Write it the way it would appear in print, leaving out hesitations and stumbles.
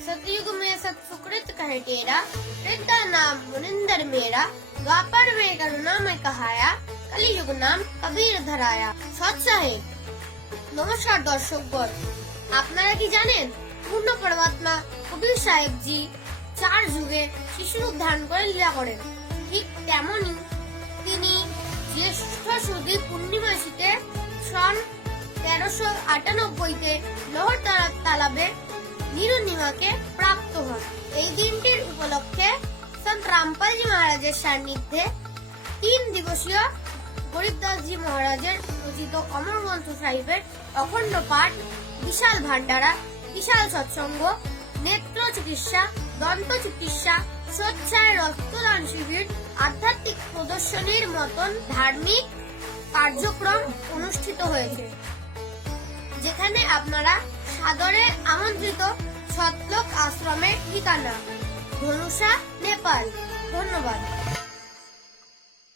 सतयुग में सत सुकृत कहे टेरा, रिद्धा नाम मुनिंदर मेरा, द्वापर में करुणा में कहाया, कलियुग नाम कबीर धराया। সৎ সাহেব। নমস্কার দর্শকগণ, আপনারা কি জানেন পূর্ণ পরমাত্মা কবির সাহেবজি 4 যুগে শিশুরূপ ধারণ করে লীলা করেন? ঠিক তেমনি তিনি জ্যেষ্ঠ সুদী পূর্ণিমা শীতে সন 1398-তে লোহর তালাবে নিরুন্নিমাকে প্রাপ্ত হন। এই দিনটির উপলক্ষে সন্ত রামপালজি মহারাজের সান্নিধ্যে 3 দিবসীয় গরিবদাসজি মহারাজের রচিত অমর গ্রন্থ সাহিবের অখণ্ড পাঠ, বিশাল ভান্ডারা, বিশাল সৎসঙ্গ, নেত্র চিকিৎসা, দন্ত চিকিৎসা, স্বেচ্ছায় রক্তদান শিবির, আধ্যাত্মিক প্রদর্শনীর মতন ধার্মিক কার্যক্রম অনুষ্ঠিত হয়েছে, যেখানে আপনারা সাদরে আমন্ত্রিত। সতলোক আশ্রমের ঠিকানা ধনুষা, নেপাল। ধন্যবাদ।